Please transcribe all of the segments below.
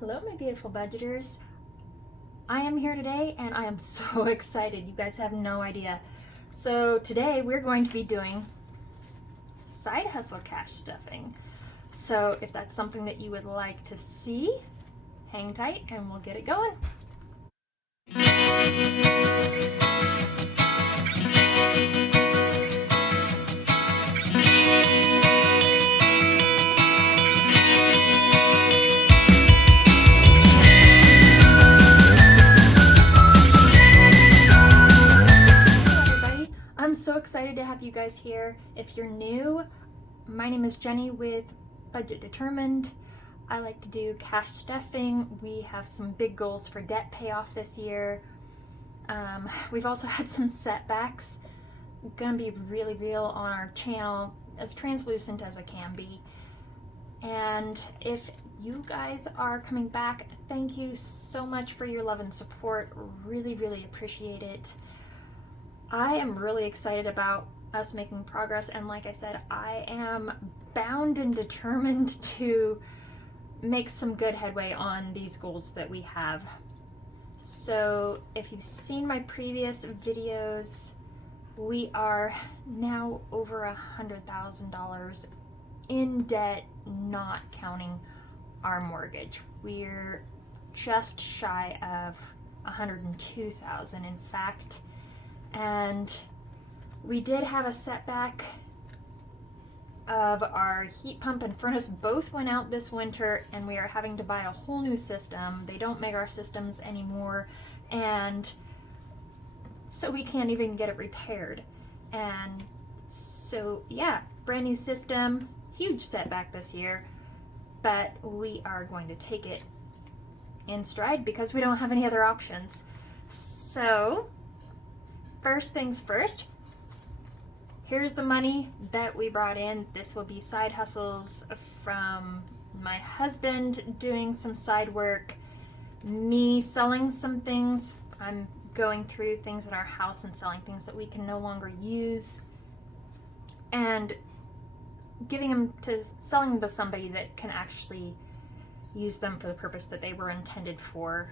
Hello, my beautiful budgeters. I am here today and I am so excited. You guys have no idea. So today we're going to be doing side hustle cash stuffing. So if that's something that you would like to see, hang tight and we'll get it going. I'm so excited to have you guys here. If you're new, my name is Jenny with Budget Determined. I like to do cash stuffing. We have some big goals for debt payoff this year. We've also had some setbacks. Gonna be really real on our channel, as translucent as I can be. And if you guys are coming back, thank you so much for your love and support. Really, really appreciate it. I am really excited about us making progress, and like I said, I am bound and determined to make some good headway on these goals that we have. So if you've seen my previous videos, we are now over $100,000 in debt, not counting our mortgage. We're just shy of $102,000 in fact. And we did have a setback of our heat pump and furnace. Both went out this winter and we are having to buy a whole new system. They don't make our systems anymore, and so we can't even get it repaired. And so yeah, brand new system, huge setback this year, but we are going to take it in stride because we don't have any other options. So first things first, here's the money that we brought in. This will be side hustles from my husband doing some side work, me selling some things. I'm going through things in our house and selling things that we can no longer use and selling them to somebody that can actually use them for the purpose that they were intended for.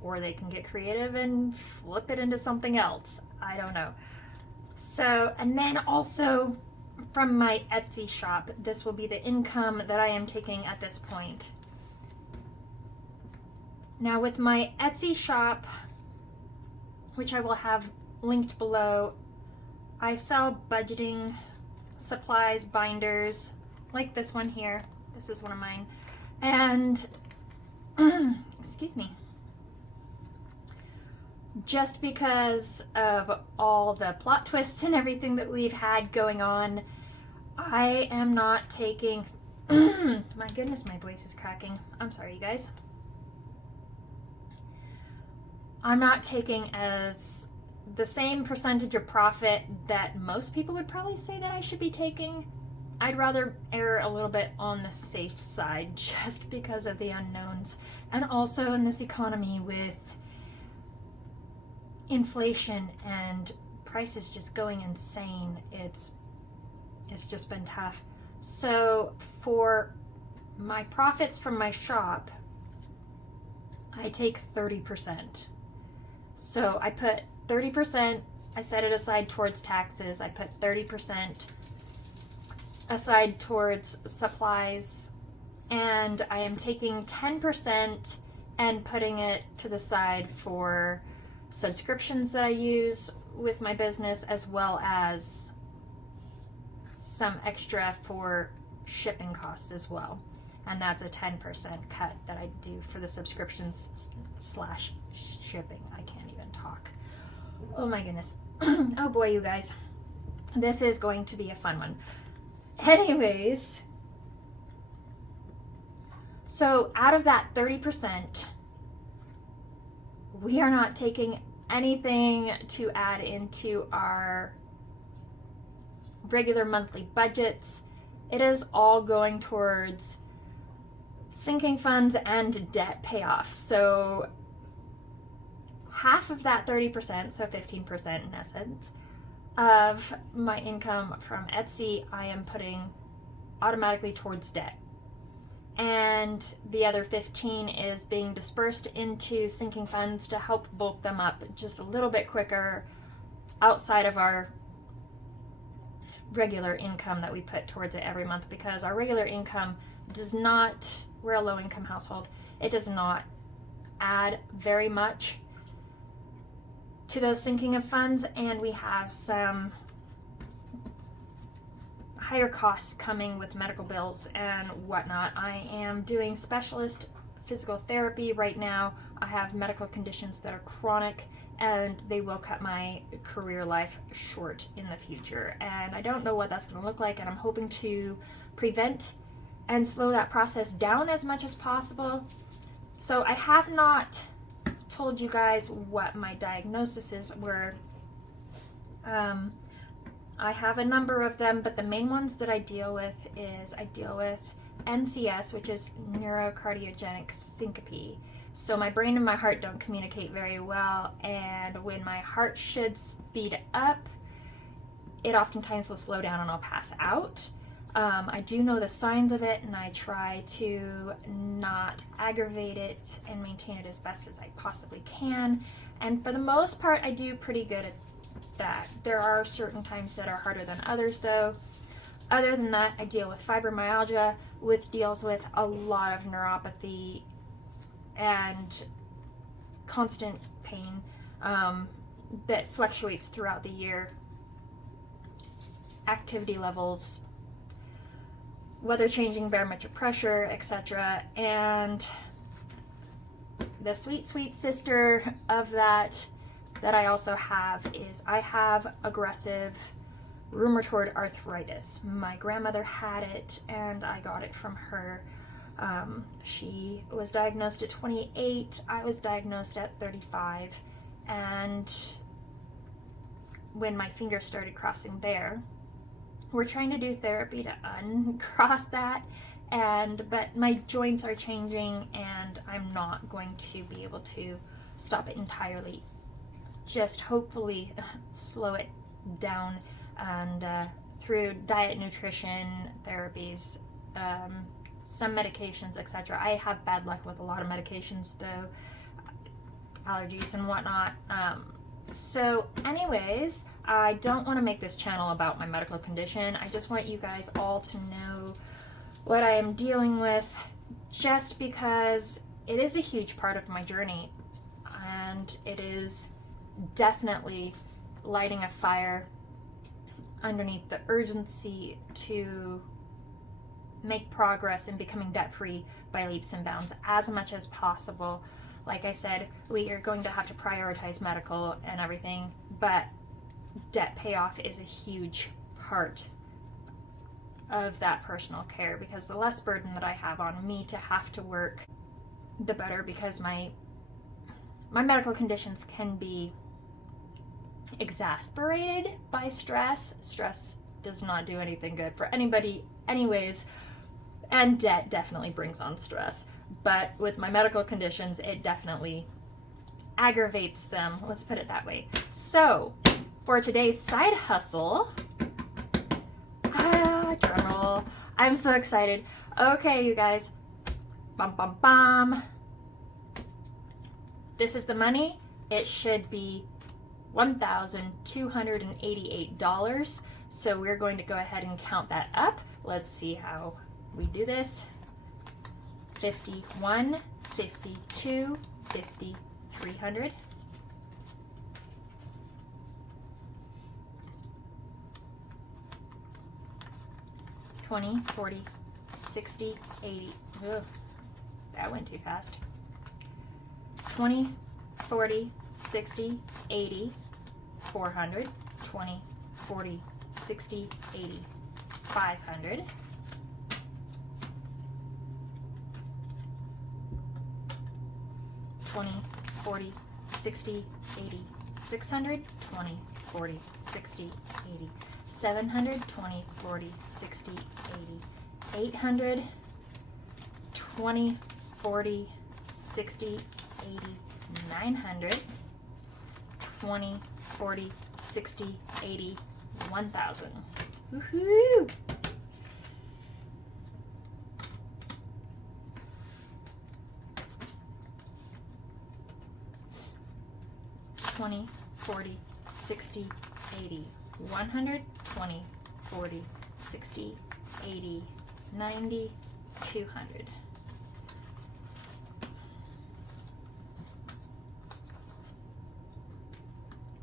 Or they can get creative and flip it into something else. I don't know. So, and then also from my Etsy shop, this will be the income that I am taking at this point. Now with my Etsy shop, which I will have linked below, I sell budgeting supplies, binders, like this one here. This is one of mine. And, excuse me. Just because of all the plot twists and everything that we've had going on, I am not taking, my goodness, my voice is cracking. I'm sorry, you guys. I'm not taking as the same percentage of profit that most people would probably say that I should be taking. I'd rather err a little bit on the safe side just because of the unknowns. And also in this economy with inflation and prices just going insane, it's just been tough. So for my profits from my shop, I take 30%. So I put 30%, I set it aside towards taxes. I put 30% aside towards supplies, and I am taking 10% and putting it to the side for subscriptions that I use with my business, as well as some extra for shipping costs as well. And that's a 10% cut that I do for the subscriptions slash shipping. I can't even talk. Oh my goodness. Oh boy, you guys. This is going to be a fun one. Anyways, so out of that 30%, we are not taking anything to add into our regular monthly budgets. It is all going towards sinking funds and debt payoff. So half of that 30%, so 15% in essence, of my income from Etsy, I am putting automatically towards debt. And and the other 15 is being dispersed into sinking funds to help bulk them up just a little bit quicker outside of our regular income that we put towards it every month, because our regular income does not, we're a low income household, it does not add very much to those sinking of funds, and we have some higher costs coming with medical bills and whatnot. I am doing specialist physical therapy right now. I have medical conditions that are chronic, and they will cut my career life short in the future. And I don't know what that's going to look like, and I'm hoping to prevent and slow that process down as much as possible. So I have not told you guys what my diagnoses were. I have a number of them, but the main ones that I deal with is I deal with NCS, which is neurocardiogenic syncope. So my brain and my heart don't communicate very well, and when my heart should speed up, it oftentimes will slow down and I'll pass out. I do know the signs of it, and I try to not aggravate it and maintain it as best as I possibly can. And for the most part, I do pretty good at that. There are certain times that are harder than others, though. Other than that, I deal with fibromyalgia, which deals with a lot of neuropathy and constant pain that fluctuates throughout the year, activity levels, weather changing, barometric pressure, etc. And the sweet, sweet sister of that I also have is I have aggressive rheumatoid arthritis. My grandmother had it, and I got it from her. She was diagnosed at 28. I was diagnosed at 35. And when my fingers started crossing there, we're trying to do therapy to uncross that, but my joints are changing, and I'm not going to be able to stop it entirely. Just hopefully slow it down, and through diet, nutrition, therapies, some medications, etc. I have bad luck with a lot of medications, though, allergies and whatnot. So anyways, I don't want to make this channel about my medical condition. I just want you guys all to know what I am dealing with, just because it is a huge part of my journey, and it is definitely lighting a fire underneath the urgency to make progress in becoming debt-free by leaps and bounds as much as possible. Like I said, we are going to have to prioritize medical and everything, but debt payoff is a huge part of that personal care, because the less burden that I have on me to have to work, the better, because my medical conditions can be exasperated by stress. Stress does not do anything good for anybody anyways, and debt definitely brings on stress. But with my medical conditions, it definitely aggravates them. Let's put it that way. So, for today's side hustle, drum roll. I'm so excited. Okay, you guys. Bum, bum, bum. This is the money. It should be $1,288. So we're going to go ahead and count that up. Let's see how we do this. 51, 52, 50, 300. 20, 40, 60, 80. Ugh, that went too fast. 20, 40, 60, 80, 400. 20, 40, 60, 80, 500. 20, 40, 60, 80, 600, 20, 40, 60, 80, 700, 20, 40, 60, 80, 800, 20, 40, 60, 80, 900, 20, 40, 60, 80, 1,000. Woohoo! 20, 40, 60, 80, 100, 20, 40, 60, 80, 90, 200.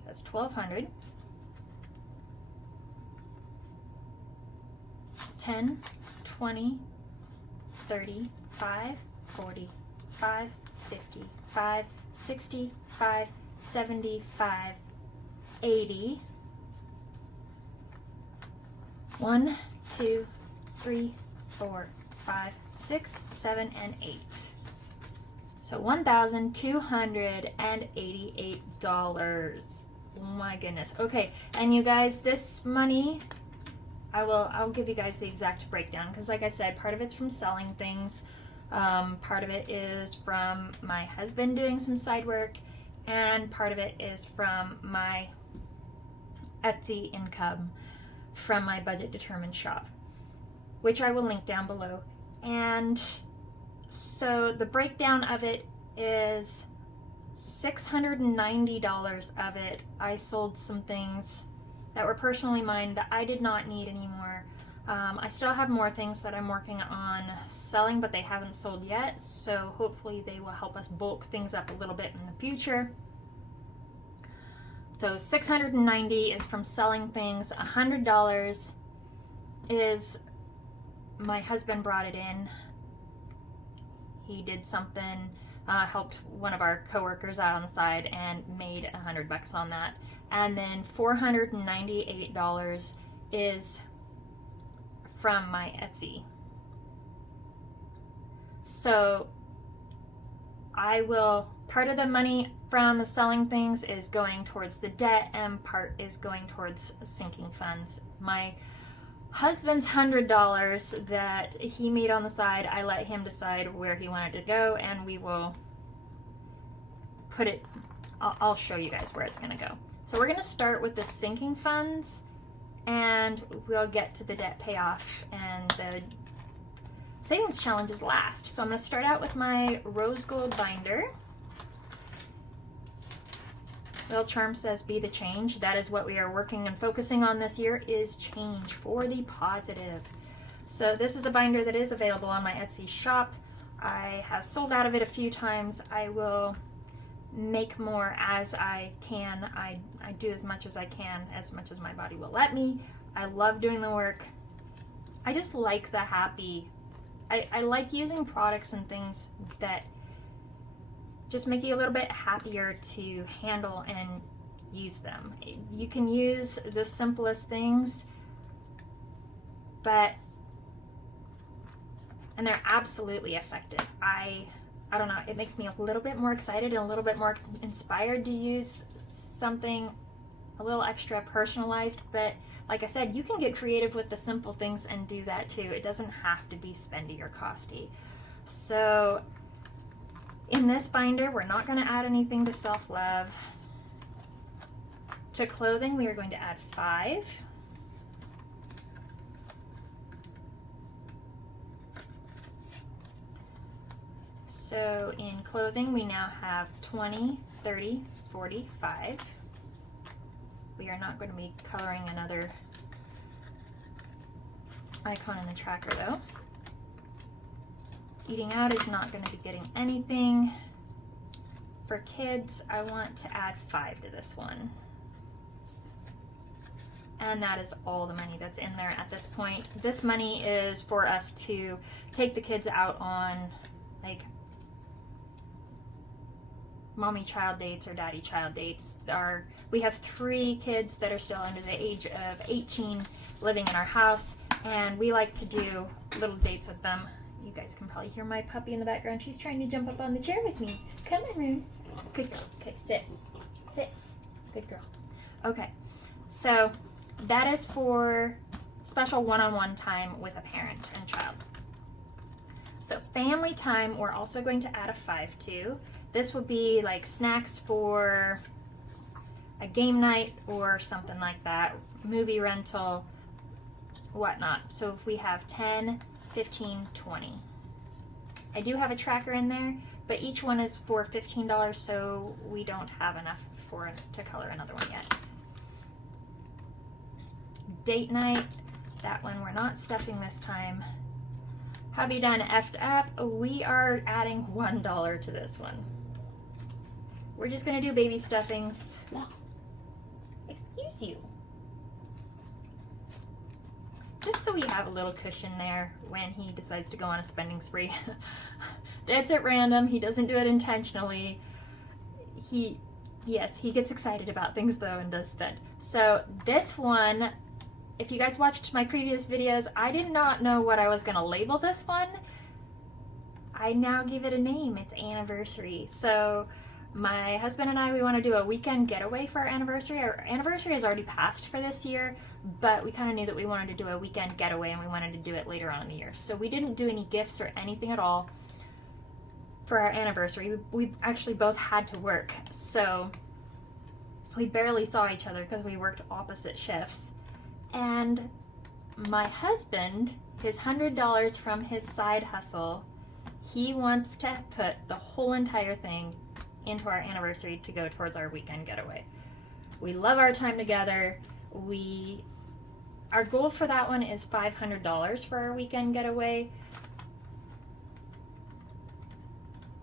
That's 1,200. 10, 20, 30, 5, 40, 5, 50, 5, 60, 5, 75, 80. 1, 2, 3, 4, 5, 6, 7, and 8. So $1,288. Oh my goodness. Okay, and you guys, this money, I'll give you guys the exact breakdown, because like I said, part of it's from selling things, part of it is from my husband doing some side work, and part of it is from my Etsy income from my budget determined shop, which I will link down below. And so the breakdown of it is $690 of it I sold some things that were personally mine that I did not need anymore. I still have more things that I'm working on selling, but they haven't sold yet, so hopefully they will help us bulk things up a little bit in the future. So $690 is from selling things. $100 is my husband brought it in. He did something, helped one of our coworkers out on the side and made $100 on that. And then $498 is from my Etsy. So part of the money from the selling things is going towards the debt, and part is going towards sinking funds. My husband's $100 that he made on the side, I let him decide where he wanted to go, and we will put it, I'll show you guys where it's going to go. So we're going to start with the sinking funds, and we'll get to the debt payoff and the savings challenges last. So I'm going to start out with my rose gold binder. Little charm says, be the change. That is what we are working and focusing on this year, is change for the positive. So this is a binder that is available on my Etsy shop. I have sold out of it a few times. I will make more as I can. I do as much as I can, as much as my body will let me. I love doing the work. I just like the happy. I like using products and things that just make you a little bit happier to handle and use them. You can use the simplest things, and they're absolutely effective. I don't know, it makes me a little bit more excited and a little bit more inspired to use something a little extra personalized. But like I said, you can get creative with the simple things and do that too. It doesn't have to be spendy or costly. So in this binder, we're not going to add anything to self-love. To clothing, we are going to add 5. So in clothing, we now have 20, 30, 40, 5. We are not going to be coloring another icon in the tracker though. Eating out is not going to be getting anything. For kids, I want to add 5 to this one. And that is all the money that's in there at this point. This money is for us to take the kids out on like mommy child dates or daddy child dates. We have 3 kids that are still under the age of 18 living in our house, and we like to do little dates with them. You guys can probably hear my puppy in the background. She's trying to jump up on the chair with me. Come on, Moon. Good girl. Okay, sit. Sit. Good girl. Okay, so that is for special one-on-one time with a parent and child. So family time, we're also going to add a 5 to. This would be like snacks for a game night or something like that, movie rental, whatnot. So if we have 10, 15, 20. I do have a tracker in there, but each one is for $15, so we don't have enough to color another one yet. Date night, that one we're not stuffing this time. Hubby done effed up. We are adding $1 to this one. We're just gonna do baby stuffings. Excuse you. Just so we have a little cushion there when he decides to go on a spending spree. That's at random. He doesn't do it intentionally. Yes, he gets excited about things though and does spend. So this one, if you guys watched my previous videos, I did not know what I was gonna label this one. I now give it a name. It's Anniversary. So my husband and I, we want to do a weekend getaway for our anniversary. Our anniversary has already passed for this year, but we kind of knew that we wanted to do a weekend getaway and we wanted to do it later on in the year. So we didn't do any gifts or anything at all for our anniversary. We actually both had to work, so we barely saw each other because we worked opposite shifts. And my husband, his $100 from his side hustle, he wants to put the whole entire thing into our anniversary to go towards our weekend getaway. We love our time together. Our goal for that one is $500 for our weekend getaway.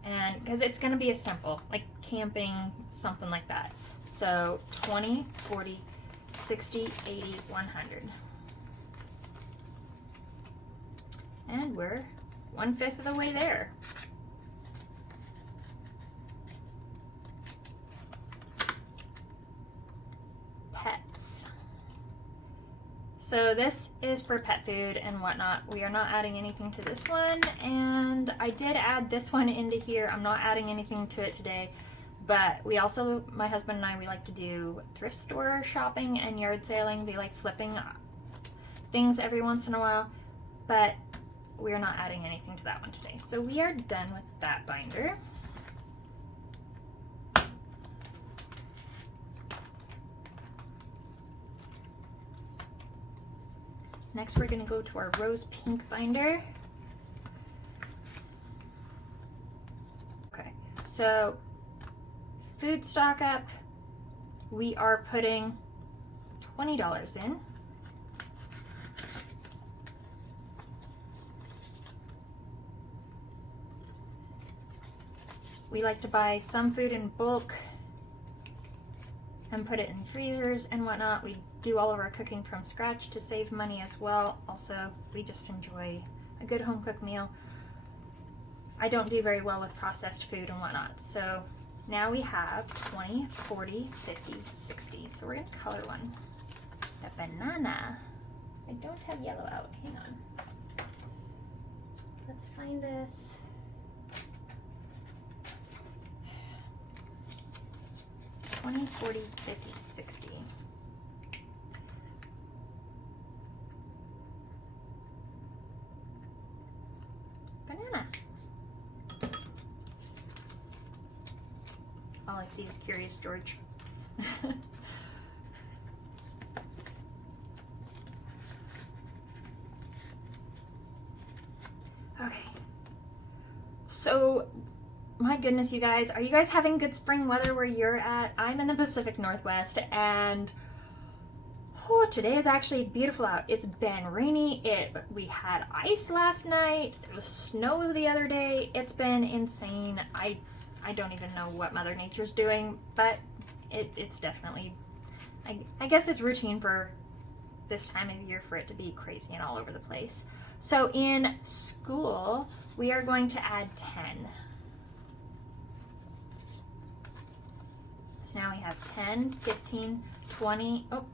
And because it's going to be a simple, like camping, something like that. So 20, 40, 60, 80, 100. And we're 1/5 of the way there. Pets. So this is for pet food and whatnot. We are not adding anything to this one, and I did add this one into here. I'm not adding anything to it today, but we also, my husband and I, we like to do thrift store shopping and yard sailing. We like flipping things every once in a while, but we are not adding anything to that one today. So we are done with that binder. Next, we're going to go to our rose pink binder. Okay, so food stock up, we are putting $20 in. We like to buy some food in bulk and put it in freezers and whatnot. We do all of our cooking from scratch to save money as well. Also, we just enjoy a good home cooked meal. I don't do very well with processed food and whatnot. So now we have 20, 40, 50, 60. So we're gonna color one. The banana. I don't have yellow out, hang on. Let's find this. $20, $40, $50, $60. Banana. All I see is Curious George. Okay. So, my goodness, you guys, are you guys having good spring weather where you're at? I'm in the Pacific Northwest, and today is actually beautiful out. It's been rainy. We had ice last night. It was snow the other day. It's been insane. I don't even know what Mother Nature's doing, but it's definitely, I guess it's routine for this time of year for it to be crazy and all over the place. So in school, we are going to add 10. So now we have 10, 15, 20. Oh,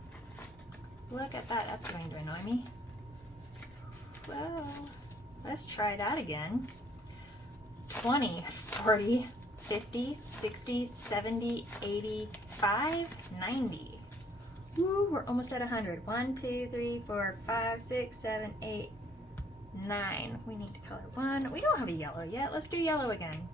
look at that. That's going to annoy me. Well, let's try that again. 20, 40, 50, 60, 70, 85, 90. Woo, we're almost at 100. 1, 2, 3, 4, 5, 6, 7, 8, 9. We need to color one. We don't have a yellow yet. Let's do yellow again.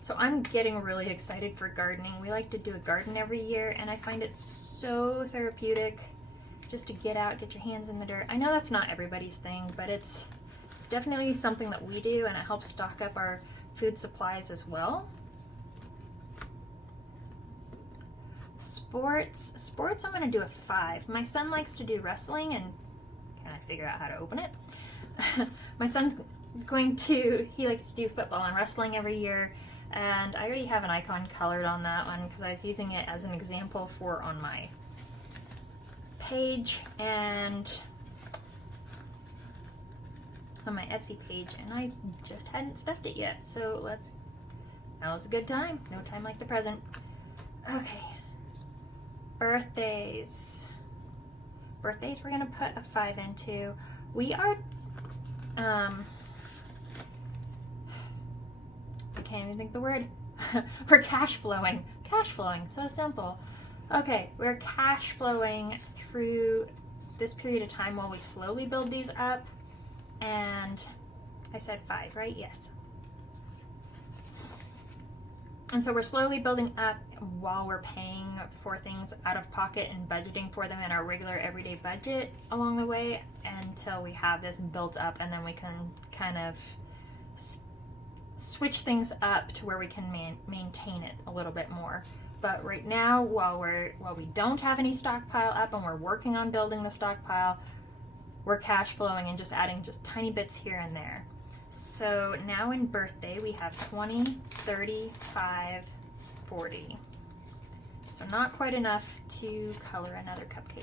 So So I'm getting really excited for gardening. We like to do a garden every year, and I find it so therapeutic just to get out, get your hands in the dirt. I know that's not everybody's thing, but it's definitely something that we do, and it helps stock up our food supplies as well. Sports, I'm gonna do a 5. My son likes to do wrestling, and can I figure out how to open it? My son's he likes to do football and wrestling every year, and I already have an icon colored on that one because I was using it as an example on my page and on my Etsy page, and I just hadn't stuffed it yet, so now's a good time. No time like the present. Okay. Birthdays we're gonna put a 5 into. We are I can't even think of the word. We're cash flowing, so simple. Okay, we're cash flowing through this period of time while we slowly build these up, and I said 5, right? Yes. And so we're slowly building up while we're paying for things out of pocket and budgeting for them in our regular everyday budget along the way until we have this built up, and then we can kind of switch things up to where we can maintain it a little bit more. But right now, while we don't have any stockpile up and we're working on building the stockpile, we're cash flowing and just adding just tiny bits here and there. So now in birthday, we have 20, 30, 5, 40. So not quite enough to color another cupcake.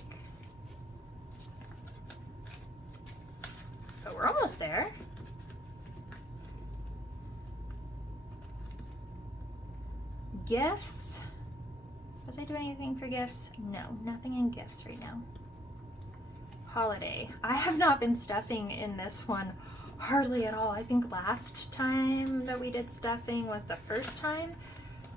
But we're almost there. Gifts. Was I doing anything for gifts? No, nothing in gifts right now. Holiday. I have not been stuffing in this one hardly at all. I think last time that we did stuffing was the first time,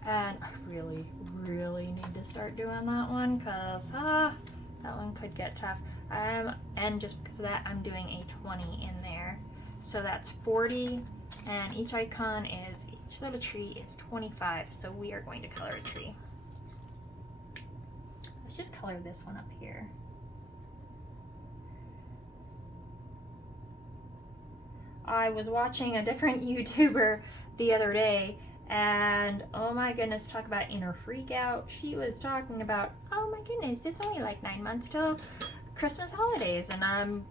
and I really need to start doing that one because that one could get tough. And just because of that, I'm doing a 20 in there. So that's 40, and each little tree is 25, so we are going to color a tree. Let's just color this one up here. I was watching a different YouTuber the other day, and oh my goodness, talk about inner freak out. She was talking about, oh my goodness, it's only like 9 months till Christmas holidays, and I'm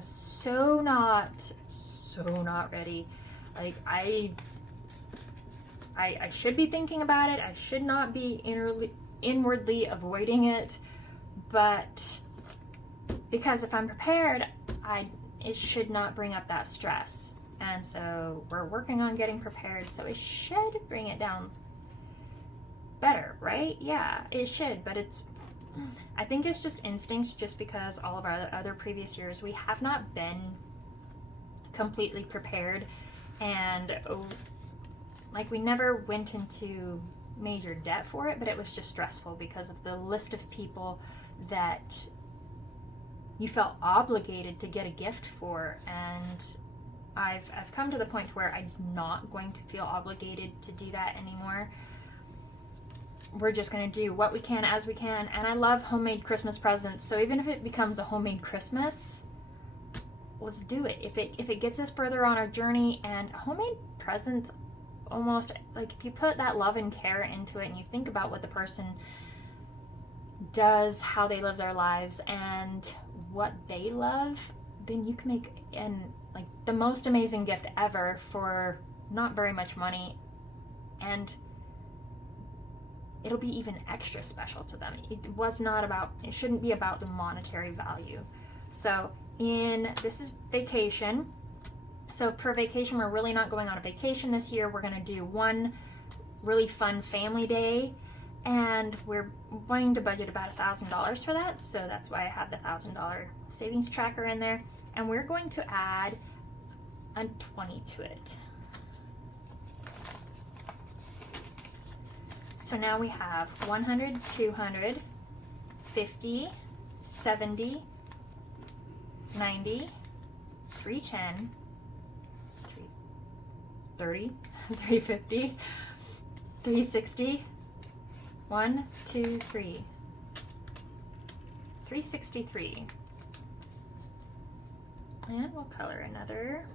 so not ready. Like I should be thinking about it. I should not be inwardly avoiding it, but because if I'm prepared, it should not bring up that stress. And so we're working on getting prepared, so it should bring it down better, right? Yeah, it should, but I think it's just instinct, just because all of our other previous years we have not been completely prepared, and like we never went into major debt for it, but it was just stressful because of the list of people that you felt obligated to get a gift for. And I've come to the point where I'm not going to feel obligated to do that anymore. We're just going to do what we can as we can, and I love homemade Christmas presents, so even if it becomes a homemade Christmas, let's do it. If it gets us further on our journey, and homemade presents, almost like if you put that love and care into it and you think about what the person does, how they live their lives, and what they love, then you can make like the most amazing gift ever for not very much money, and it'll be even extra special to them. It shouldn't be about the monetary value. So this is vacation. So per vacation, we're really not going on a vacation this year. We're gonna do one really fun family day, and we're wanting to budget about $1,000 for that. So that's why I have the $1,000 savings tracker in there. And we're going to add a 20 to it. So now we have 100, 200, 50, 70, 90, 310, 30, 350, 360, 1, 2, 3, 363. And we'll color another.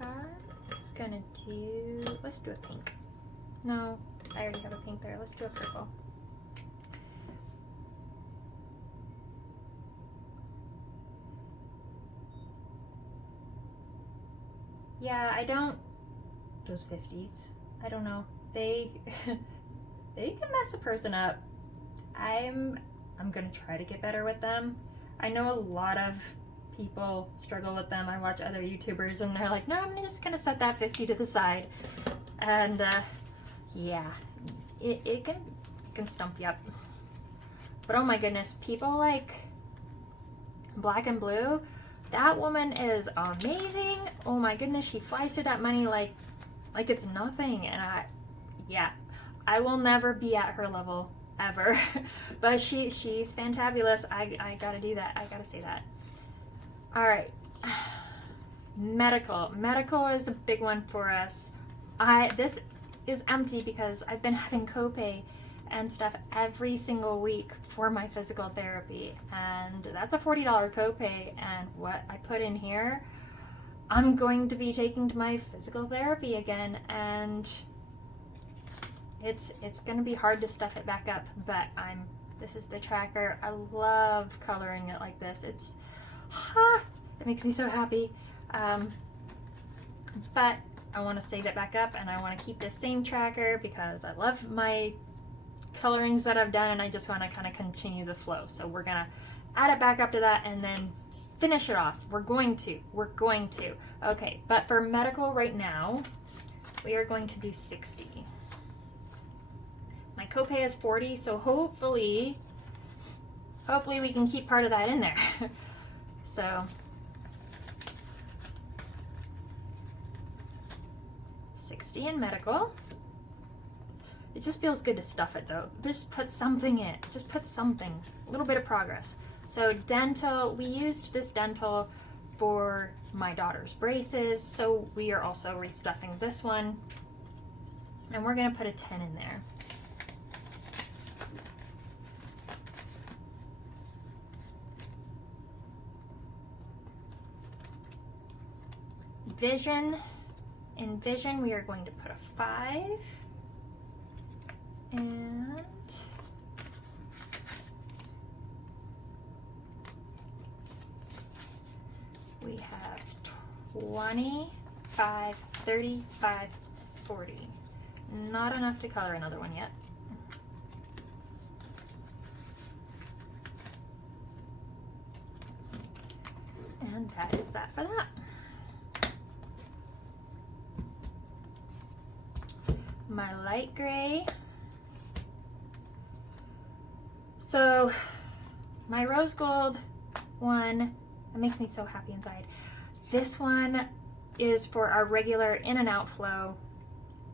I'm gonna do, let's do a pink. No, I already have a pink there. Let's do a purple. Yeah, I don't, those 50s, I don't know. They they can mess a person up. I'm gonna try to get better with them. I know a lot of people struggle with them. I watch other YouTubers and they're like, no, I'm just gonna set that 50 to the side. And yeah, it can stump you up. But oh my goodness, people like Black and Blue, that woman is amazing. Oh my goodness, she flies through that money like it's nothing. And I will never be at her level ever. But she's fantabulous. I gotta do that. I gotta say that. All right, medical is a big one for us. This is empty because I've been having copay and stuff every single week for my physical therapy, and that's a $40 copay. And what I put in here, I'm going to be taking to my physical therapy again, and it's going to be hard to stuff it back up. But this is the tracker. I love coloring it like this. It makes me so happy. But I want to save it back up, and I want to keep the same tracker because I love my colorings that I've done, and I just want to kind of continue the flow. So we're gonna add it back up to that and then finish it off. We're going to. Okay, but for medical right now, we are going to do 60. My copay is 40, so hopefully we can keep part of that in there. So 60 in medical. It just feels good to stuff it though. Just put something in. Just put something. A little bit of progress. So dental, we used this dental for my daughter's braces, so we are also restuffing this one. And we're gonna put a 10 in there. Vision. In vision, we are going to put a 5. And we have 25, 35, 40. Not enough to color another one yet. And that is that for that. My light gray. So my rose gold one, it makes me so happy inside. This one is for our regular in and out flow.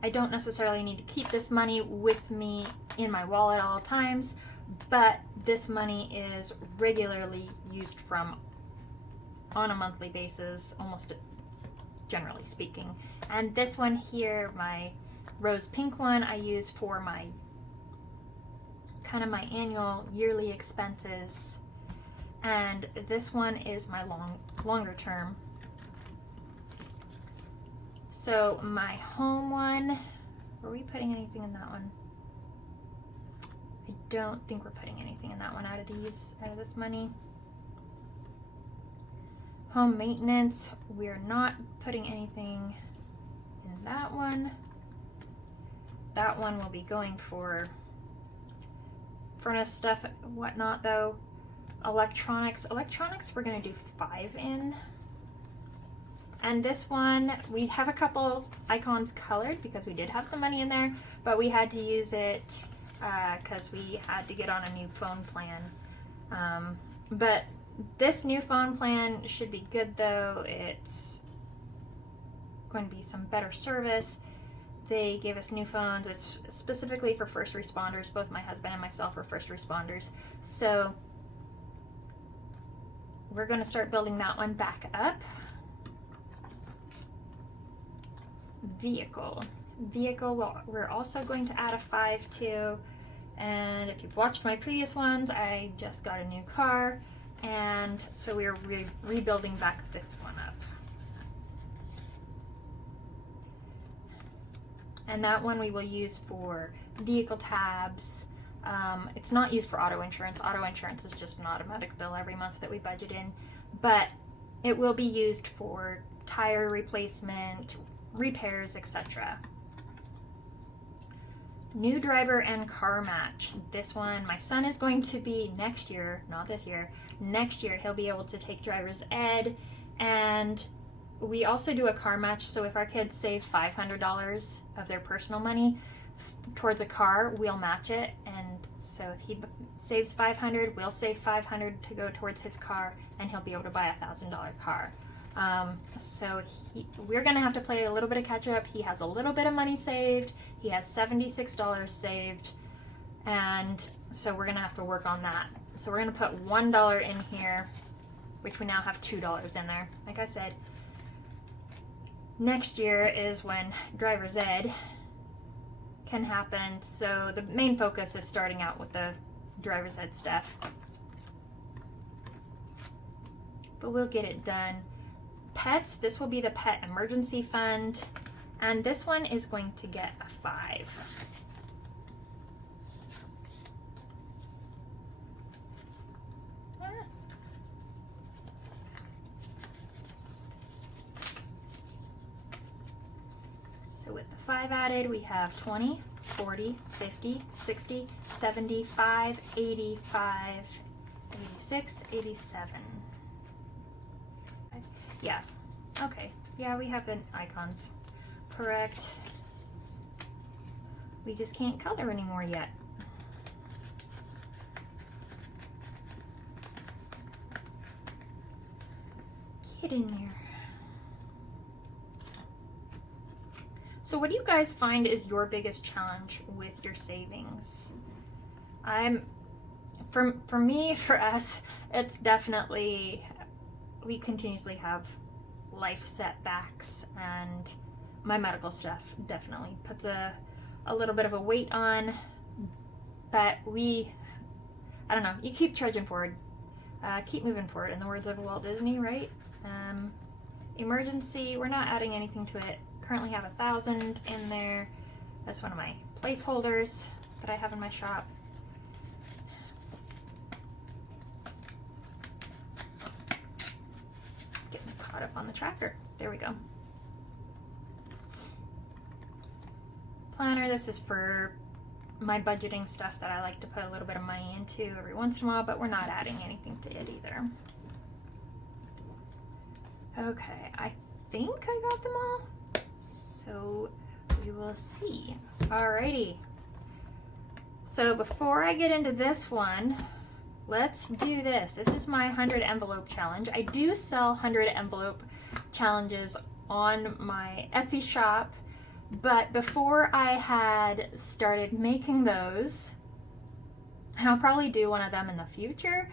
I don't necessarily need to keep this money with me in my wallet at all times, but this money is regularly used from on a monthly basis, almost generally speaking. And this one here, my rose pink one, I use for my kind of my annual yearly expenses, and this one is my longer term. So my home one, were we putting anything in that one? I don't think we're putting anything in that one out of this money. Home maintenance, we're not putting anything in that one. That one will be going for furnace stuff, whatnot though. Electronics, we're gonna do 5 in. And this one, we have a couple icons colored because we did have some money in there, but we had to use it because we had to get on a new phone plan. But this new phone plan should be good though. It's going to be some better service. They gave us new phones. It's specifically for first responders. Both my husband and myself are first responders. So we're going to start building that one back up. vehicle. We're also going to add a 5 to, and if you've watched my previous ones, I just got a new car, and so we are rebuilding back this one up. And that one we will use for vehicle tabs. It's not used for auto insurance. Auto insurance is just an automatic bill every month that we budget in, but it will be used for tire replacement, repairs, etc. New driver and car match. This one, my son is going to be next year, not this year, next year he'll be able to take driver's ed, and we also do a car match, so if our kids save $500 of their personal money towards a car, we'll match it. And so if he saves $500, we'll save $500 to go towards his car, and he'll be able to buy a $1,000 car. So we're gonna have to play a little bit of catch up. He has a little bit of money saved. He has $76 saved, and so we're gonna have to work on that. So we're gonna put $1 in here, which we now have $2 in there. Like I said, next year is when driver's ed can happen, so the main focus is starting out with the driver's ed stuff. But we'll get it done. Pets, this will be the pet emergency fund, and this one is going to get a 5. So with the 5 added, we have 20, 40, 50, 60, 75, 85, 86, 87. Yeah, okay. Yeah, we have the icons. Correct. We just can't color anymore yet. Get in there. So what do you guys find is your biggest challenge with your savings? For me, for us, it's definitely, we continuously have life setbacks, and my medical stuff definitely puts a little bit of a weight on, but I don't know, you keep trudging forward, keep moving forward, in the words of Walt Disney, right? Emergency, we're not adding anything to it. Currently have 1,000 in there. That's one of my placeholders that I have in my shop. Let's get me caught up on the tracker. There we go. Planner, this is for my budgeting stuff that I like to put a little bit of money into every once in a while, but we're not adding anything to it either. Okay, I think I got them all. So we will see. Alrighty. So before I get into this one, let's do this. This is my 100 envelope challenge. I do sell 100 envelope challenges on my Etsy shop, but before I had started making those, and I'll probably do one of them in the future,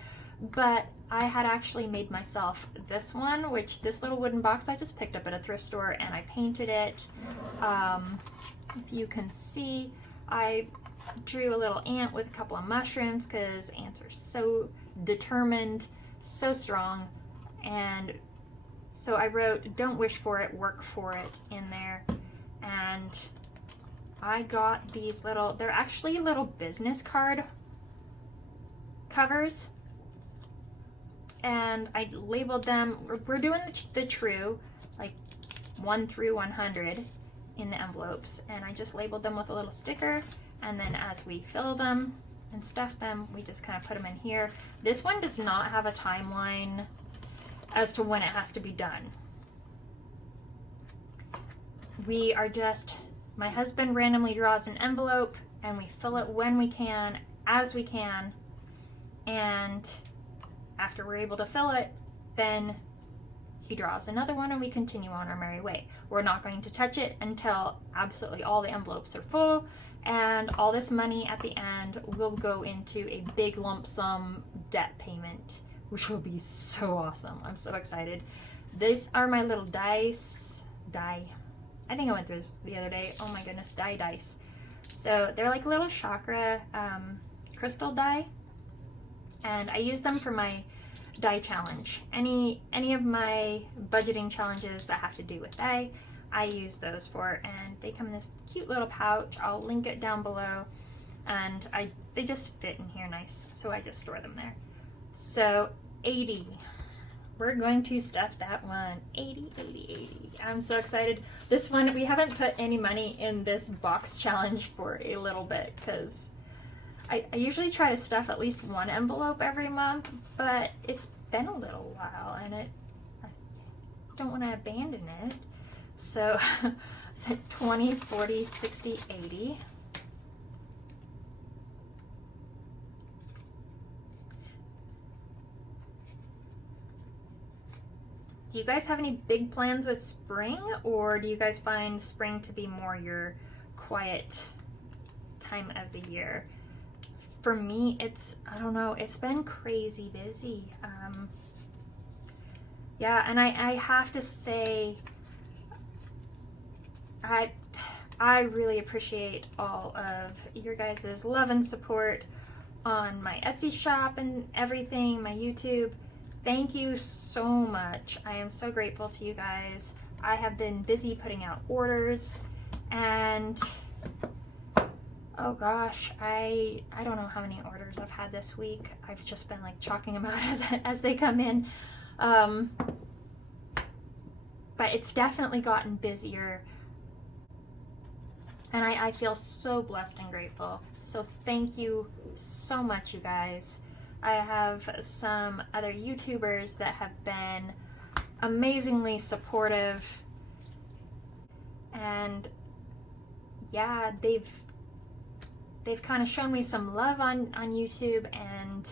but I had actually made myself this one, which this little wooden box I just picked up at a thrift store, and I painted it. If you can see, I drew a little ant with a couple of mushrooms because ants are so determined, so strong, and so I wrote, "Don't wish for it, work for it" in there. And I got these little, they're actually little business card covers, and I labeled them, we're doing the true, like 1 through 100 in the envelopes, and I just labeled them with a little sticker, and then as we fill them and stuff them, we just kind of put them in here. This one does not have a timeline as to when it has to be done. We are just, my husband randomly draws an envelope, and we fill it when we can, as we can, and after we're able to fill it, then he draws another one and we continue on our merry way. We're not going to touch it until absolutely all the envelopes are full, and all this money at the end will go into a big lump sum debt payment, which will be so awesome. I'm so excited. These are my little die I think I went through this the other day. Oh my goodness, die dice. So they're like little chakra crystal die, and I use them for my die challenge. Any of my budgeting challenges that have to do with die, I use those for, and they come in this cute little pouch. I'll link it down below, and they just fit in here nice, so I just store them there. So 80. We're going to stuff that one. 80, 80, 80. I'm so excited. This one, we haven't put any money in this box challenge for a little bit because I usually try to stuff at least one envelope every month, but it's been a little while and I don't want to abandon it. So, it's at 20, 40, 60, 80. Do you guys have any big plans with spring, or do you guys find spring to be more your quiet time of the year? For me, I don't know, it's been crazy busy. Yeah, and I have to say, I really appreciate all of your guys' love and support on my Etsy shop and everything, my YouTube. Thank you so much. I am so grateful to you guys. I have been busy putting out orders, and oh gosh, I don't know how many orders I've had this week. I've just been like chalking them out as they come in. But it's definitely gotten busier, and I feel so blessed and grateful. So thank you so much, you guys. I have some other YouTubers that have been amazingly supportive, and yeah, they've kind of shown me some love on YouTube, and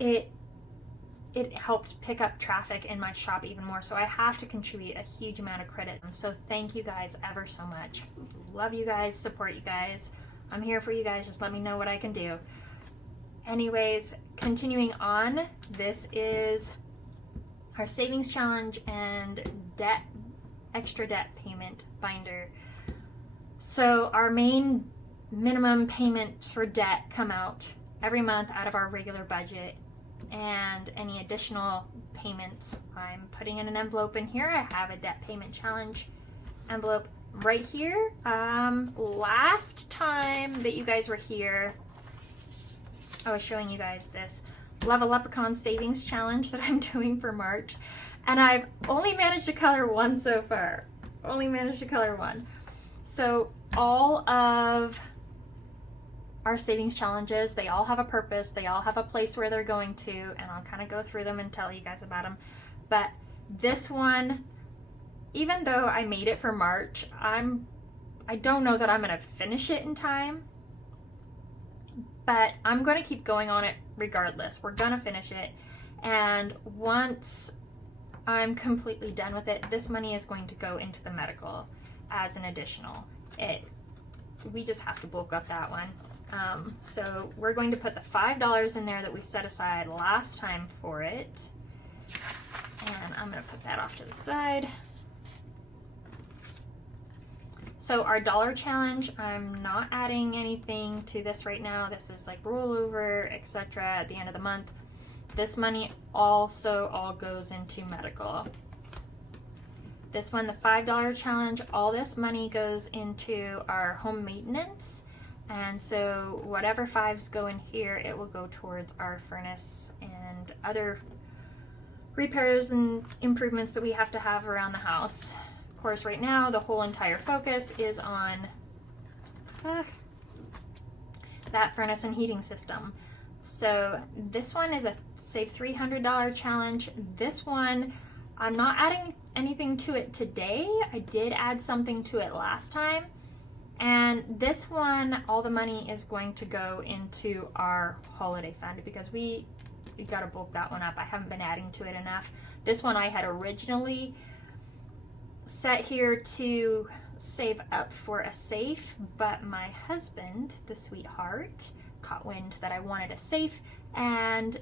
it helped pick up traffic in my shop even more. So I have to contribute a huge amount of credit. So thank you guys ever so much. Love you guys, support you guys. I'm here for you guys. Just let me know what I can do. Anyways, continuing on, this is our savings challenge and extra debt payment binder. So our main minimum payments for debt come out every month out of our regular budget, and any additional payments I'm putting in an envelope in here. I have a debt payment challenge envelope right here. Last time that you guys were here, I was showing you guys this Love a Leprechaun savings challenge that I'm doing for March, and I've only managed to color one so far. Only managed to color one. So all of our savings challenges, they all have a purpose, they all have a place where they're going to, and I'll kind of go through them and tell you guys about them. But this one, even though I made it for March, I don't know that I'm going to finish it in time, but I'm going to keep going on it regardless. We're going to finish it, and once I'm completely done with it, this money is going to go into the medical as an additional. We just have to bulk up that one. So we're going to put the $5 in there that we set aside last time for it, and I'm going to put that off to the side. So our dollar challenge, I'm not adding anything to this right now. This is like rollover, etc. at the end of the month. This money also all goes into medical. This one, the $5 challenge, all this money goes into our home maintenance. And so whatever fives go in here, it will go towards our furnace and other repairs and improvements that we have to have around the house. Of course, right now, the whole entire focus is on that furnace and heating system. So this one is a save $300 challenge. This one, I'm not adding anything to it today. I did add something to it last time. And this one, all the money is going to go into our holiday fund because we got to bulk that one up. I haven't been adding to it enough. This one I had originally set here to save up for a safe, but my husband, the sweetheart, caught wind that I wanted a safe, and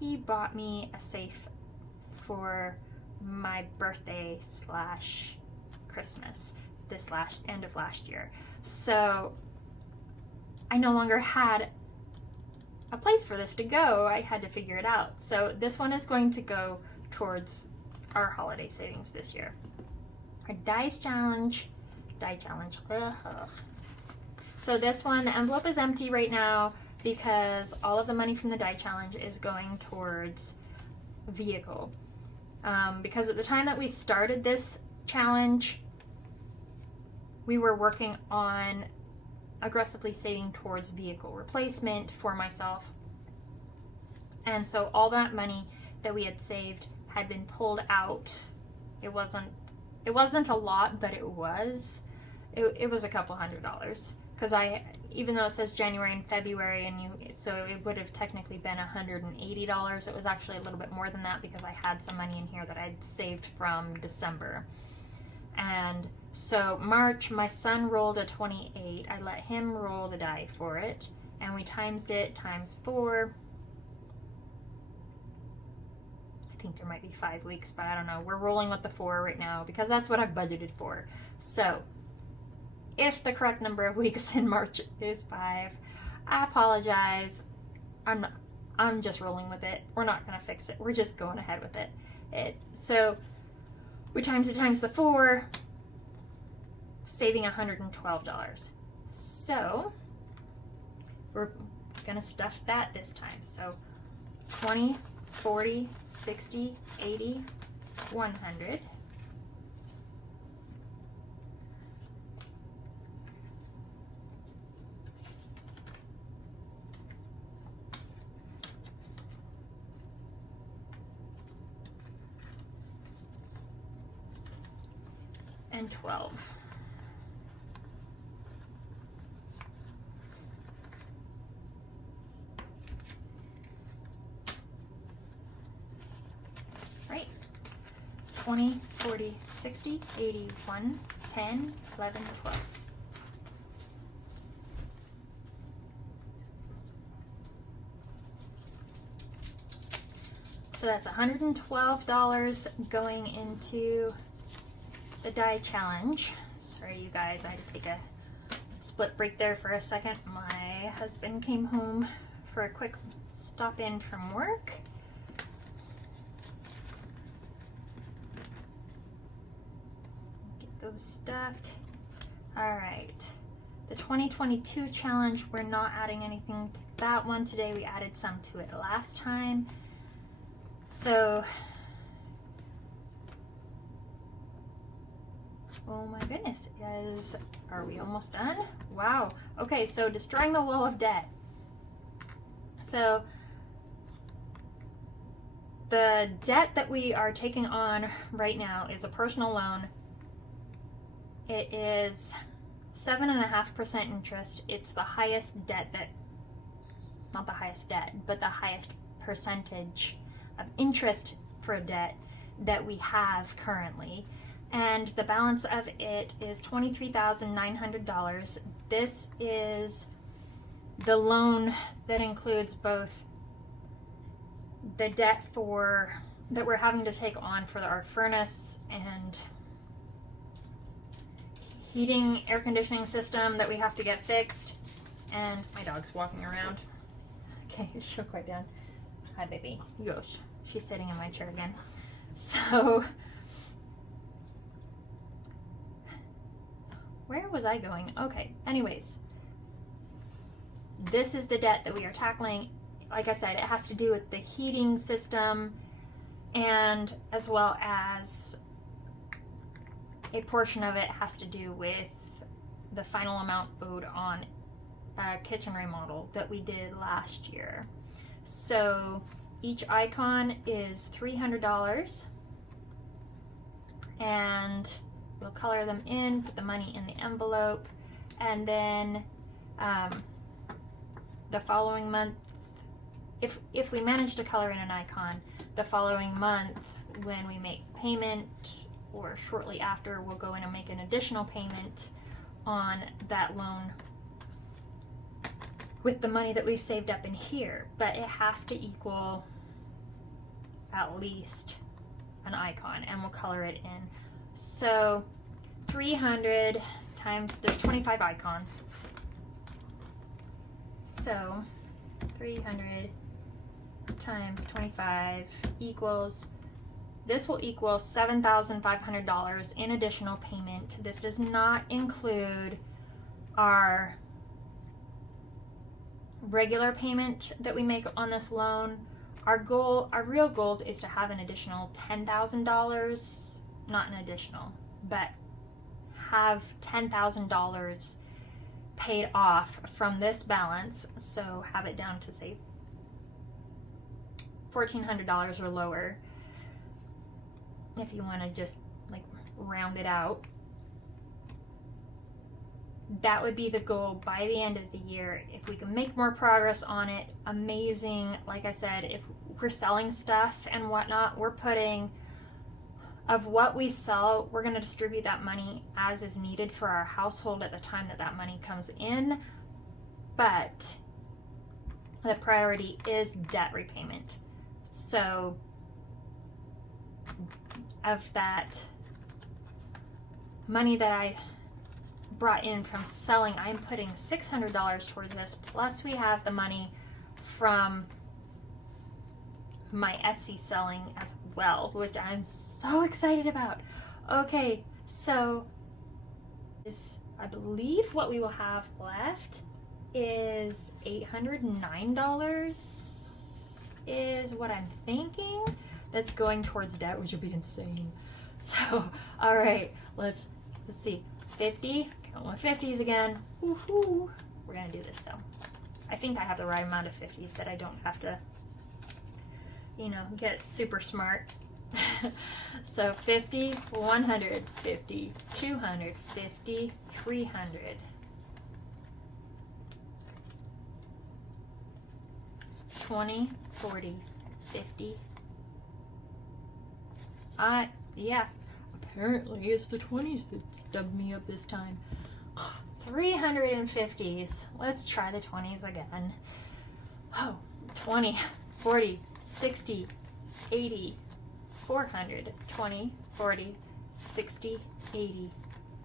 he bought me a safe for my birthday / Christmas this end of last year. So I no longer had a place for this to go. I had to figure it out. So this one is going to go towards our holiday savings this year. Our die challenge. Ugh. So this one, the envelope is empty right now because all of the money from the die challenge is going towards vehicle. Because at the time that we started this challenge, we were working on aggressively saving towards vehicle replacement for myself. And so all that money that we had saved had been pulled out. It wasn't a lot, but it was a couple $100s, because even though it says January and February, so it would have technically been $180. It was actually a little bit more than that because I had some money in here that I'd saved from December. And so March, my son rolled a 28. I let him roll the die for it, and we times it times 4. I think there might be 5 weeks, but I don't know. We're rolling with the 4 right now because that's what I've budgeted for. So if the correct number of weeks in March is 5, I apologize. I'm just rolling with it. We're not going to fix it. We're just going ahead with it. So we times it times the 4, saving $112. So we're going to stuff that this time. So 20, 40, 60, 80, 100. And 12. Right. 20, 40, 60, 80, 1, 10, 11, 12. So that's $112 going into the die challenge. Sorry you guys, I had to take a split break there for a second. My husband came home for a quick stop in from work. Get those stuffed. Alright, the 2022 challenge, we're not adding anything to that one today. We added some to it last time. So oh my goodness, are we almost done? Wow. Okay, so destroying the wall of debt. So the debt that we are taking on right now is a personal loan. It is 7.5% interest. It's the highest debt not the highest debt, but the highest percentage of interest for a debt that we have currently. And the balance of it is $23,900. This is the loan that includes both the debt that we're having to take on for our furnace and heating, air conditioning system that we have to get fixed. And my dog's walking around. Okay, she'll quiet down. Hi, baby. Yosh. She's sitting in my chair again. So where was I going? Okay, anyways, this is the debt that we are tackling. Like I said, it has to do with the heating system, and as well as a portion of it has to do with the final amount owed on a kitchen remodel that we did last year. So each icon is $300, and we'll color them in, put the money in the envelope, and then the following month, if we manage to color in an icon, the following month when we make payment or shortly after, we'll go in and make an additional payment on that loan with the money that we've saved up in here. But it has to equal at least an icon, and we'll color it in. So 300 times, there's 25 icons. So 300 times 25 equals, this will equal $7,500 in additional payment. This does not include our regular payment that we make on this loan. Our goal, our real goal is to have an additional $10,000, not an additional, but have $10,000 paid off from this balance. So have it down to say $1,400 or lower if you want to just like round it out. That would be the goal by the end of the year. If we can make more progress on it, amazing. Like I said, if we're selling stuff and whatnot, we're putting, of what we sell, we're going to distribute that money as is needed for our household at the time that that money comes in. But the priority is debt repayment. So of that money that I brought in from selling, I'm putting $600 towards this, plus we have the money from my Etsy selling as well, which I'm so excited about. Okay, so I believe what we will have left is $809 is what I'm thinking. That's going towards debt, which would be insane. So, all right, let's see. 50, count my 50s again. Woohoo! We're gonna do this though. I think I have the right amount of 50s that I don't have to, you know, get super smart. So 50, 150, 250, 300. $20, $40, $50. Yeah. Apparently it's the 20s that stubbed me up this time. 350s. Let's try the 20s again. Oh, 20, 40, 60, 80, 400, 20, 40, 60, 80,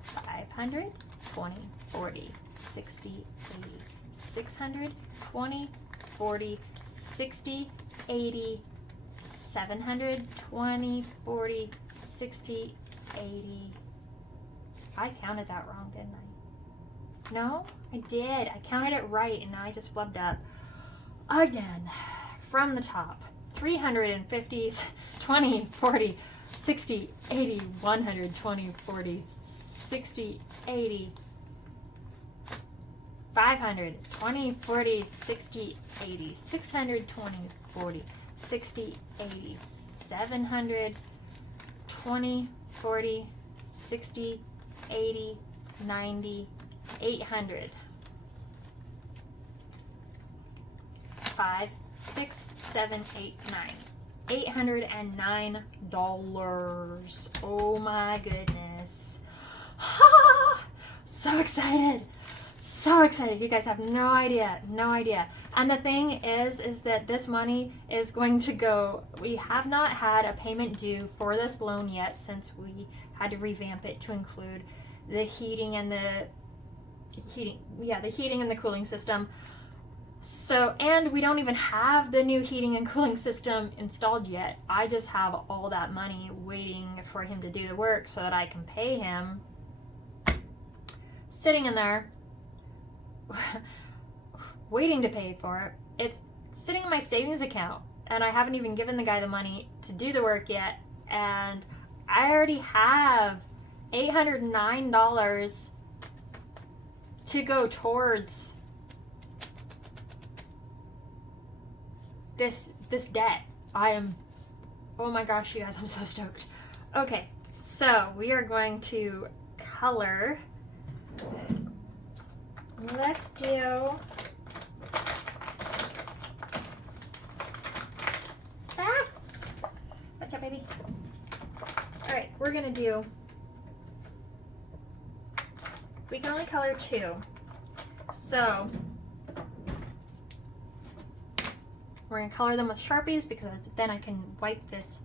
500, 20, 40, 60, 80, 600, 20, 40, 60, 80, 700, 20, 40, 60, 80. I counted that wrong, didn't I? No, I did. I counted it right, and now I just flubbed up. Again, from the top. 350s, 20, 40, 60, 80, 100, 20, 40, 60, 80, 500, 20, 40, 60, 80, 600, 20, 40, 60, 80, 700, 20, 40, 60, 80, 90, 800. 5, 6, 7, 8, 9. $809. Oh my goodness. So excited. So excited. You guys have no idea. No idea. And the thing is that this money is going to go, we have not had a payment due for this loan yet since we had to revamp it to include the heating and the heating and the cooling system. So, and we don't even have the new heating and cooling system installed yet. I just have all that money waiting for him to do the work so that I can pay him. Sitting in there, waiting to pay for it. It's sitting in my savings account, and I haven't even given the guy the money to do the work yet. And I already have $809 to go towards this debt. Oh my gosh, you guys, I'm so stoked. Okay, so we are going to color. Let's do watch out, baby. All right, we're gonna do, we can only color 2, so we're going to color them with Sharpies because then I can wipe this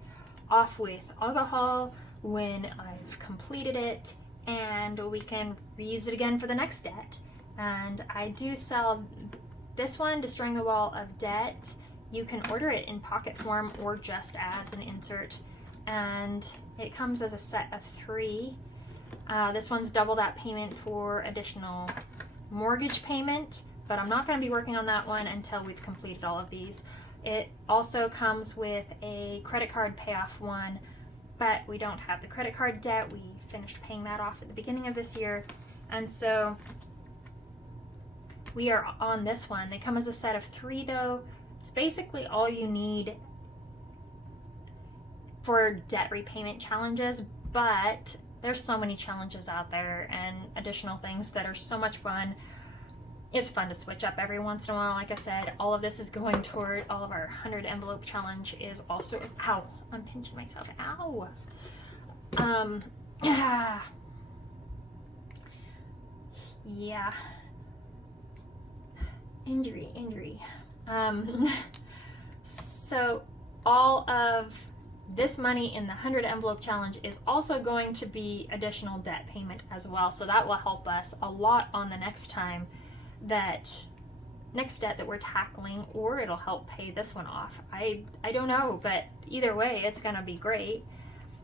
off with alcohol when I've completed it, and we can reuse it again for the next debt. And I do sell this one, Destroying the Wall of Debt. You can order it in pocket form or just as an insert, and it comes as a set of 3. This one's double that payment for additional mortgage payment, but I'm not going to be working on that one until we've completed all of these. It also comes with a credit card payoff one, but we don't have the credit card debt. We finished paying that off at the beginning of this year, and so we are on this one. They come as a set of 3 though. It's basically all you need for debt repayment challenges, but there's so many challenges out there and additional things that are so much fun. It's fun to switch up every once in a while. Like I said, all of this is going toward all of our 100 envelope challenge is also, ow, I'm pinching myself, ow. Yeah. Injury. So all of this money in the 100 envelope challenge is also going to be additional debt payment as well. So that will help us a lot on the next debt that we're tackling, or it'll help pay this one off. I don't know, but either way, it's gonna be great.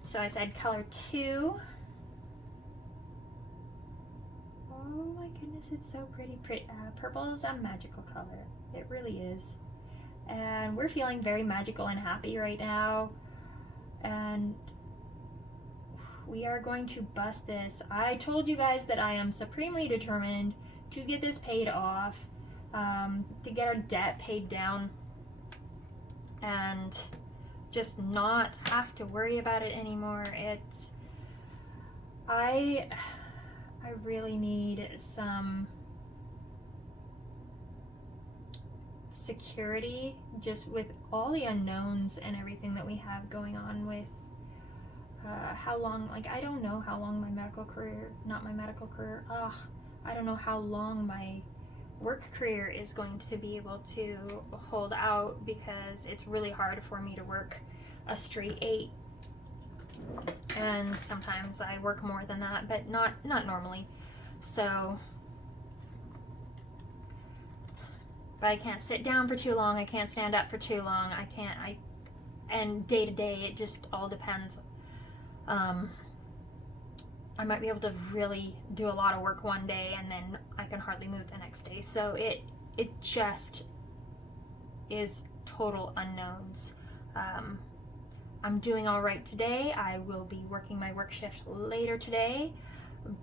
So I said color 2. Oh my goodness, it's so pretty. Purple is a magical color. It really is. And we're feeling very magical and happy right now. And we are going to bust this. I told you guys that I am supremely determined to get this paid off, to get our debt paid down, and just not have to worry about it anymore. I really need some security just with all the unknowns and everything that we have going on with how long, like, I don't know how long I don't know how long my work career is going to be able to hold out, because it's really hard for me to work a straight 8, and sometimes I work more than that, but not normally. So, but I can't sit down for too long, I can't stand up for too long, and day to day it just all depends. I might be able to really do a lot of work one day and then I can hardly move the next day. So it just is total unknowns. I'm doing all right today. I will be working my work shift later today,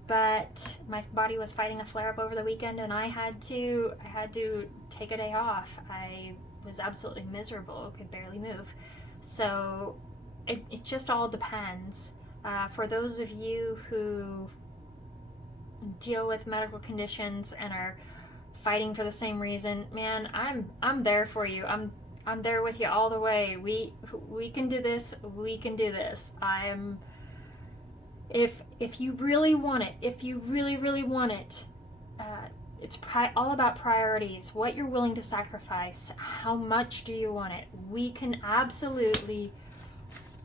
but my body was fighting a flare-up over the weekend and I had to take a day off. I was absolutely miserable, could barely move. So it just all depends. For those of you who deal with medical conditions and are fighting for the same reason, man, I'm there for you. I'm there with you all the way. We can do this. We can do this. If you really want it, if you really want it, it's all about priorities. What you're willing to sacrifice. How much do you want it? We can absolutely.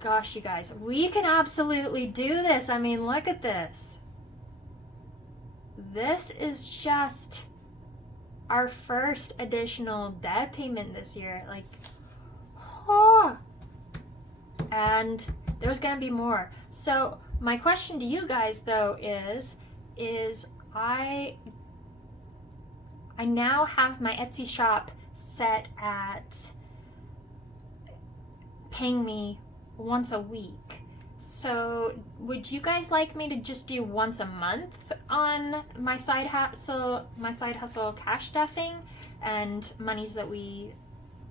Gosh, you guys, we can absolutely do this. I mean, look at this. This is just our first additional debt payment this year. Like, oh. And there's gonna be more. So my question to you guys though is I now have my Etsy shop set at paying me once a week. So would you guys like me to just do once a month on my side hustle cash stuffing and monies that we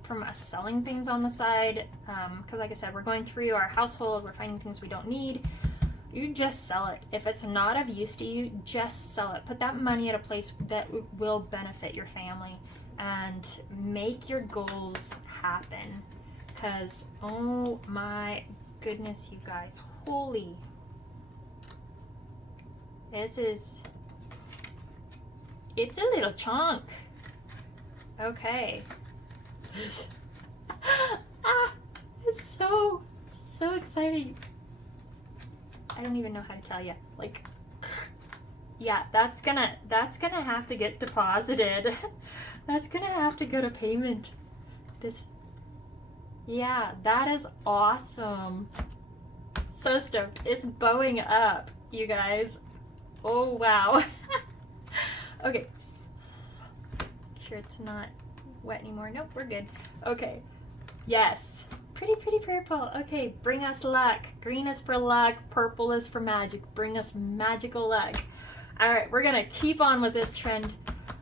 from us selling things on the side? Because like I said, we're going through our household, we're finding things we don't need. You just sell it. If it's not of use to you, just sell it. Put that money at a place that will benefit your family and make your goals happen. Because, oh my goodness, you guys, holy, it's a little chunk. Okay. It's so exciting. I don't even know how to tell you. Like, Yeah, that's gonna have to get deposited. That's gonna have to go to payment. This, yeah, that is awesome. So stoked. It's bowing up, you guys. Oh, wow. Okay. Sure it's not wet anymore. Nope, we're good. Okay. Yes. Pretty purple. Okay, bring us luck. Green is for luck. Purple is for magic. Bring us magical luck. All right, we're gonna keep on with this trend.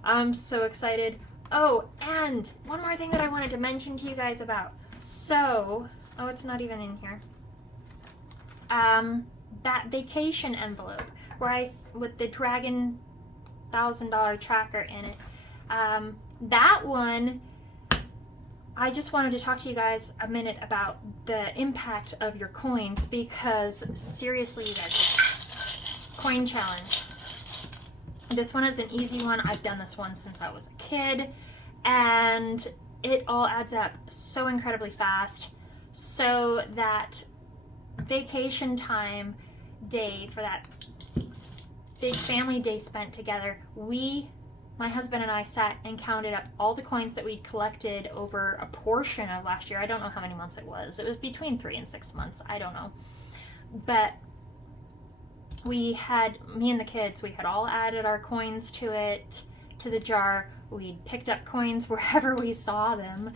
I'm so excited. Oh, and one more thing that I wanted to mention to you guys about. So, oh, it's not even in here. That vacation envelope where with the Dragon $1,000 tracker in it. That one, I just wanted to talk to you guys a minute about the impact of your coins, because seriously, you guys, coin challenge. This one is an easy one. I've done this one since I was a kid, and it all adds up so incredibly fast. So that vacation time day, for that big family day spent together, my husband and I sat and counted up all the coins that we'd collected over a portion of last year. I don't know how many months it was. It was between 3 and 6 months. I don't know. But me and the kids, we had all added our coins to the jar. We'd picked up coins wherever we saw them,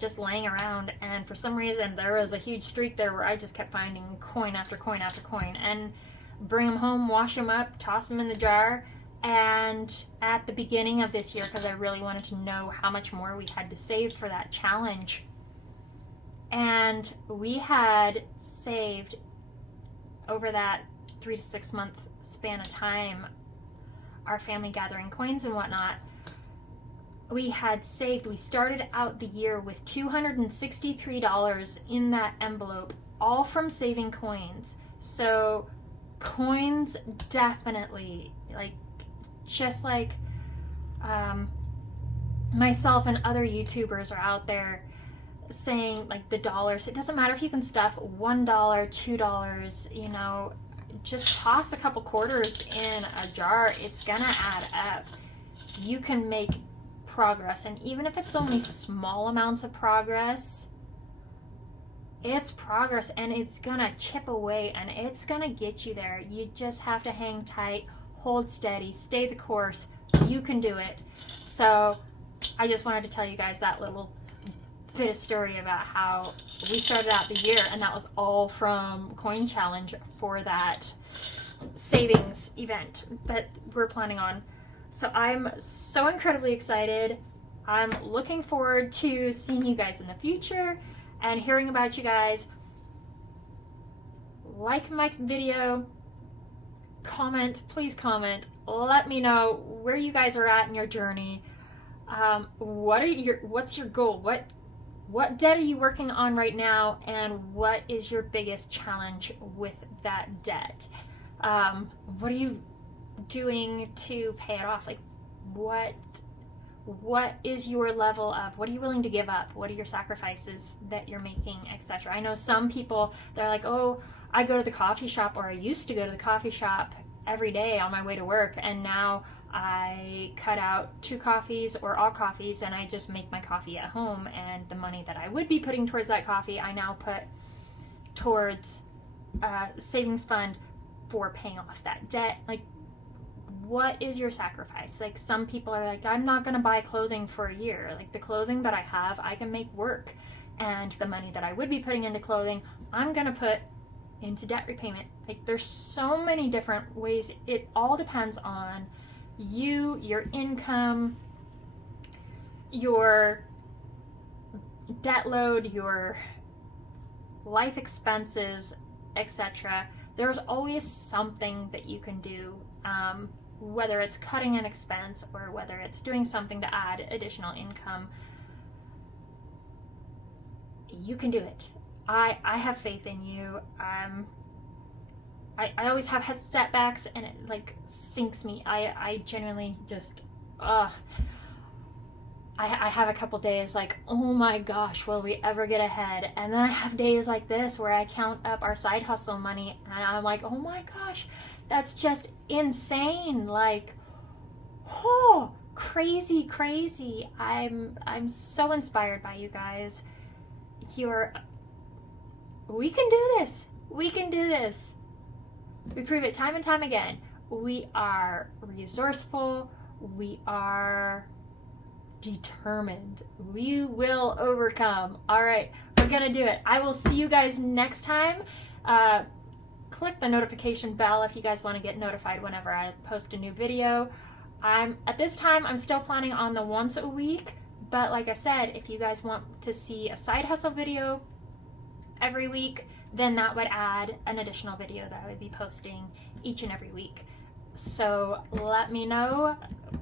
just laying around. And for some reason, there was a huge streak there where I just kept finding coin after coin after coin. And bring them home, wash them up, toss them in the jar. And at the beginning of this year, because I really wanted to know how much more we had to save for that challenge, and we had saved over that 3 to 6 month span of time, our family gathering coins and whatnot, we started out the year with $263 in that envelope, all from saving coins. So coins definitely, just like myself and other YouTubers are out there saying, the dollars, it doesn't matter if you can stuff $1, $2, just toss a couple quarters in a jar. It's gonna add up. You can make progress, and even if it's only small amounts of progress, it's progress, and it's gonna chip away, and it's gonna get you there. You just have to hang tight, hold steady, stay the course. You can do it. So I just wanted to tell you guys that little bit of story about how we started out the year, and that was all from Coin Challenge for that savings event that we're planning on. So I'm so incredibly excited. I'm looking forward to seeing you guys in the future and hearing about you guys. Like my video, please comment. Let me know where you guys are at in your journey. What's your goal? What debt are you working on right now, and what is your biggest challenge with that debt? What are you doing to pay it off? What is your level of, what are you willing to give up? What are your sacrifices that you're making, etc.? I know some people, they're like, oh, I go to the coffee shop, or I used to go to the coffee shop every day on my way to work, and now I cut out 2 coffees or all coffees, and I just make my coffee at home, and the money that I would be putting towards that coffee, I now put towards a savings fund for paying off that debt. What is your sacrifice? Some people are like, I'm not going to buy clothing for a year. The clothing that I have, I can make work. And the money that I would be putting into clothing, I'm going to put into debt repayment. There's so many different ways. It all depends on you, your income, your debt load, your life expenses, etc. There's always something that you can do. Whether it's cutting an expense or whether it's doing something to add additional income, you can do it. I have faith in you. I always have setbacks, and it sinks me. I genuinely just, I have a couple days like, oh my gosh, will we ever get ahead? And then I have days like this where I count up our side hustle money and I'm like, oh my gosh, that's just insane. Like, oh, crazy, crazy. I'm so inspired by you guys. We can do this. We can do this. We prove it time and time again. We are resourceful. We are determined. We will overcome. All right, we're gonna do it. I will see you guys next time. Click the notification bell if you guys want to get notified whenever I post a new video. At this time, I'm still planning on the once a week, but like I said, if you guys want to see a side hustle video every week, then that would add an additional video that I would be posting each and every week. So let me know.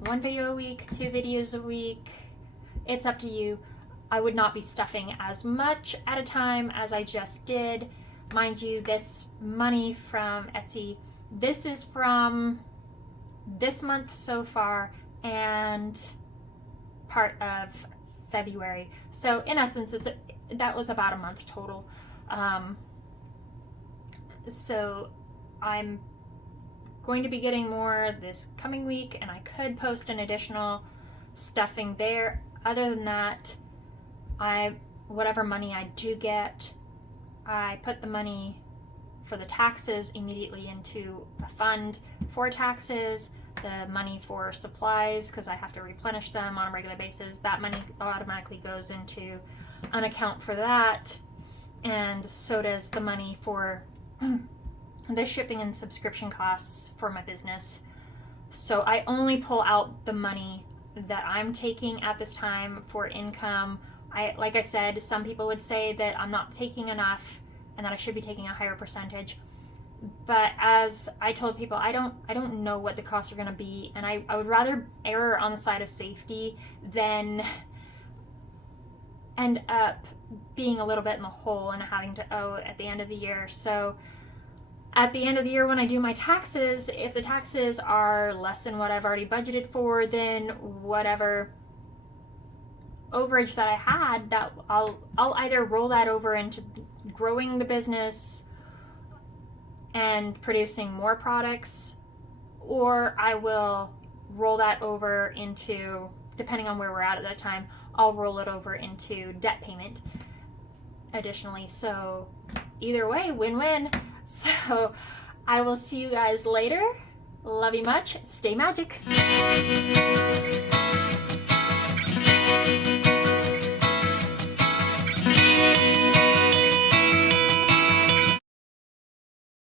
1 video a week, 2 videos a week. It's up to you. I would not be stuffing as much at a time as I just did. Mind you, this money from Etsy, this is from this month so far and part of February. So in essence, that was about a month total. So I'm going to be getting more this coming week, and I could post an additional stuffing there. Other than that, whatever money I do get, I put the money for the taxes immediately into a fund for taxes. The money for supplies, because I have to replenish them on a regular basis, that money automatically goes into an account for that. And so does the money for the shipping and subscription costs for my business. So I only pull out the money that I'm taking at this time for income. Like I said, some people would say that I'm not taking enough and that I should be taking a higher percentage. But as I told people, I don't know what the costs are going to be, and I would rather err on the side of safety than end up being a little bit in the hole and having to owe at the end of the year. So at the end of the year, when I do my taxes, if the taxes are less than what I've already budgeted for, then whatever overage that I had, that I'll either roll that over into growing the business and producing more products, or I will roll that over into, depending on where we're at that time, I'll roll it over into debt payment additionally. So either way, win-win. So I will see you guys later. Love you much. Stay magic.